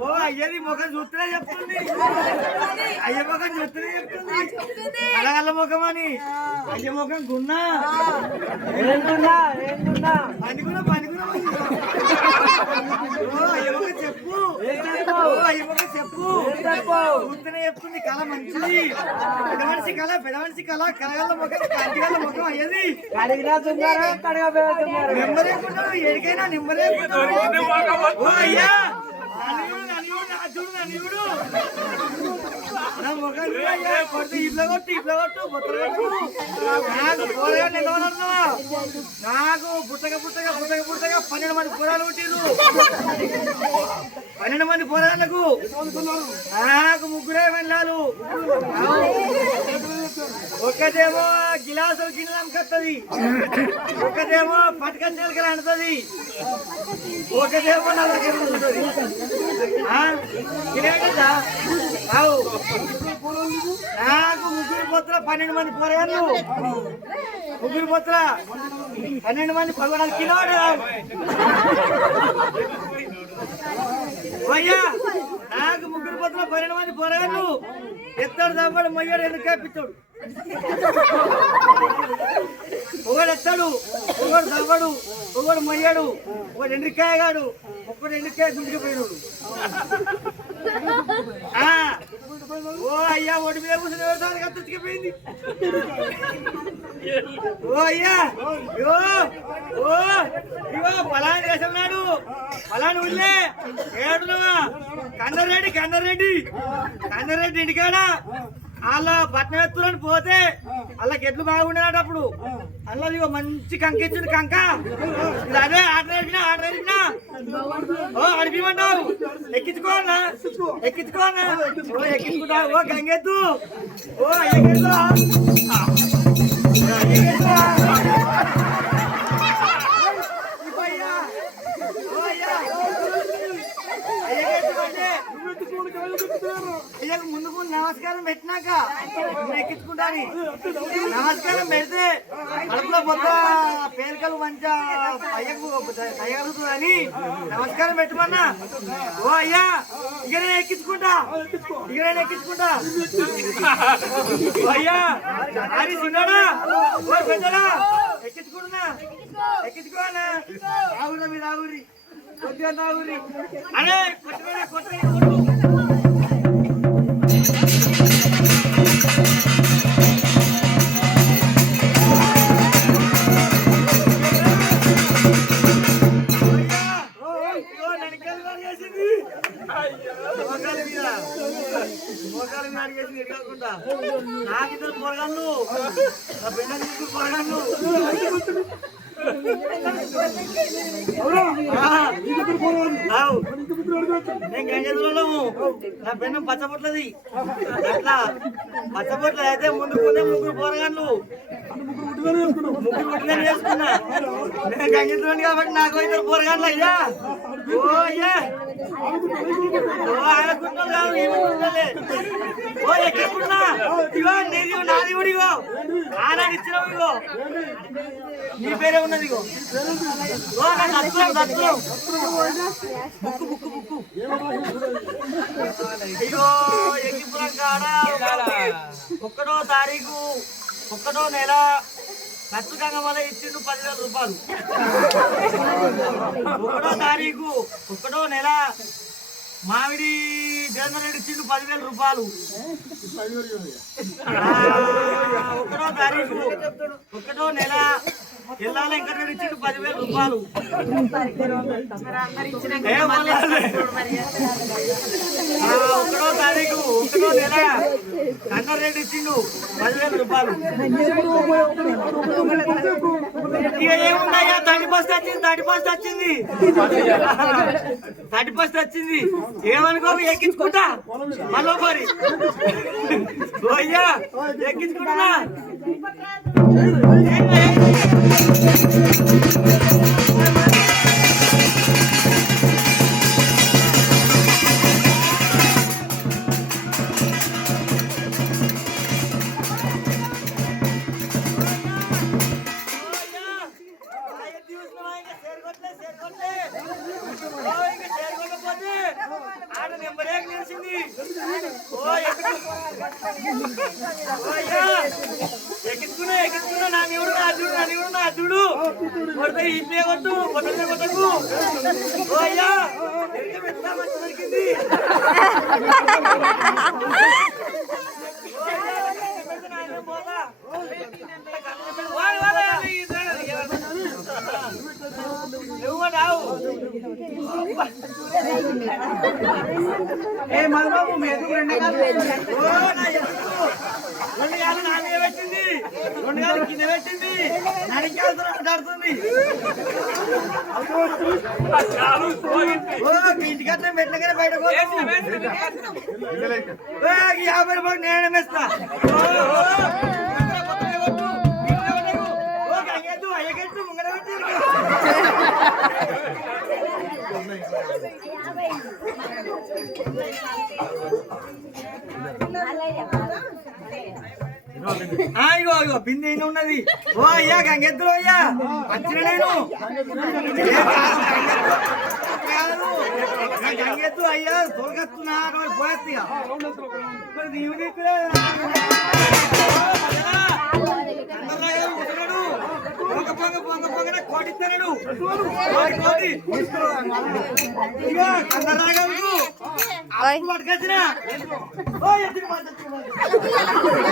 ఓ అయ్యది ముఖం చూస్తూనే చెప్తుంది, అయ్య ముఖం చూస్తూనే చెప్తుంది కలగల్ల ముఖం అని. అయ్య ముఖం గున్నా పనికున్నా పనికున్నా అయ్య ముఖం చెప్పు, అయ్య ముఖం చెప్పు చూస్తూనే చెప్తుంది కళ మంచిది. పెద్ద మనిషి కళ, పెద్ద మనిషి కళ, కలగల్ల ముఖం కంటిగల్ల ముఖం అయ్యది. నెమ్మరేకుంటాడు ఎడికైనా నెమ్మరేకుంటాడు. ఓ అయ్యా చూడు నా ముఖం కొట్టి ఇట్లా కొట్టు ఇట్లా కొట్టు బొత్తలు కొట్టు. నాకు కూరగా నిలవనన్నా, నాకు పుట్టగా పుట్టగా పుట్టగా పుట్టగా 12 మంది కూరలు పుట్టిరు. 12 మంది పోరాళ్ళకు నాకు 3 వెళ్ళాలు. ఒక్కదేమో గిలాసులు గిన్నెలు కత్తది, ఒక్కదేమో పటక చిలకలు అంటది, ఒకదేమో నా దగ్గర ఉంటుంది. నాకు 3 పొత్తుల 12 మంది పోరాళ్ళు, 3 పొత్తుల 12 మంది 14 కిలోడు. అయ్యా నాకు 3 పొత్తుల 12 మంది పోరాళ్ళు. ఎత్తాడు తప్పడు మొయ్యాడు ఎందుకు పిత్తాడు, ఒకడు ఎత్తాడు, ఒకడు తవ్వడు, ఒకడు మొయ్యాడు, ఒకడు ఎండ్రికాయగాడు, ఒకడు ఎండ్రికాయ దుండిపోయినాడు. ఓ అయ్యా ఒడి మీద కూర్చొని ఎవరిదానికి అత్తచ్చిపోయింది. ఓ అయ్యా ఇగో ఓ ఇగో పలాని దేశం నాడు పలాని ఊళ్ళే ఏడునవా కన్నరెడ్డి కన్నరెడ్డి కన్నరెడ్డి ఇంటికాడా వాళ్ళ పట్నం ఎత్తులని పోతే వాళ్ళకి ఎట్లు బాగుండేనట. అప్పుడు అలా ఇగో మంచి కంక ఇచ్చింది కంక. ఇది అదే ఆర్డర్ ఎక్కినా ఓ అడిపిమంటావు ఎక్కించుకోనా ఎక్కించుకోనా ఓ ఎక్కించుకుంటా. ఓ గంగెత్తు ఓ అయ్యెత్తు అయ్యకు ముందుకు నమస్కారం పెట్టినాక ఎక్కించుకుంటాను. నమస్కారం పెడితే కడుపులో పొద్ద పేలికలు మంచిగా అయ్యకు తయారవుతుందని నమస్కారం పెట్టమన్నా. ఓ అయ్యా ఇక నేను ఎక్కించుకుంటా, ఇక నేను ఎక్కించుకుంటా. అయ్యా అది చిన్నడా ఓ పెద్దడా ఎక్కించుకుంటున్నా ఎక్కించుకోనా. ఆవురా మీరు ఆవురి కొద్దిగా ఆవురి అనే కొట్టు కొట్టు. నాకు 2 పొరగాళ్ళు, నా బిడ్డ 3 పొరగాళ్ళు. నేను గంజలోము నా పెన్నం పచ్చబొట్లది. అట్లా పచ్చబొట్ల అయితే ముందుకునే 3 పోరగాళ్ళు, 3 పుట్టిన చేసుకున్నా. నేను గంజలోని కాబట్టి నాకు 2 పోరగాళ్ళు అయ్యా. ఓ అయ్యా ఓ ఆయన కుట్టాలు కాదు ఈ కుట్టాలే. ఓ ఎక్కడున్నా ఇగో నీది నాది కూడా ఇగో ఆనాడు ఇచ్చినావు. ఇగో నీ పేరే ఉన్నది. ఇగో ఓ నాకు దత్తులం దత్తులం బుక్కు బుక్కు బుక్కు. ఇగో ఎక్కిపురం కాడ 1వ తారీఖు 1వ నెల ఖచ్చితంగా మళ్ళీ ఇచ్చిండు 10,000 రూపాయలు. 1వ తారీఖు 1వ నెల మామిడి జగన్ రెడ్డి ఇచ్చిండు 10,000 రూపాయలు. 1వ తారీఖు 1వ నెల ఎల్లాల వెంకటరెడ్డి ఇచ్చిండు 10,000 రూపాయలు. 1వ తారీఖు 1వ నెల కన్నరెడ్డి ఇచ్చిండు 10,000 రూపాయలు. ఇక ఏమున్నాయా తండ్రి బస్తా వచ్చింది, తండ్రి బస్తా వచ్చింది, తండ్రి బస్తా వచ్చింది. ఏమనుకో ఎక్కించుకుంటా మళ్ళీ మరి అయ్యా ఎక్కించుకుంటున్నా. ఎక్కించుకున్నా నా దేవుడు నా చూడు కొడితే ఇంట్లో కొట్టు కొట్టలే కొట్టకు ఓ అయ్యా పెద్ద మంచి దొరికింది మధుబాబు మేము 2 కాళ్ళు నా మీద పెట్టింది 2 కాళ్ళు కింద పెట్టింది నడికేస్తూ ఆటాడుతుంది ఇంటికట్టే పెట్టినగానే బయటకు 50 రూపాయలు నేను వేస్తా అయ్యకెట్టు ముంగడ పెట్టి ఇగో బిందె అయినా ఉన్నది ఓ అయ్యా గంగెద్దులు అయ్యా వచ్చిన నేను గంగెద్దు అయ్యా తొలగత్తున్నా పోయత్తిగా కోటిస్తాడు ఇక కందరాగలు పట్టుకొచ్చిన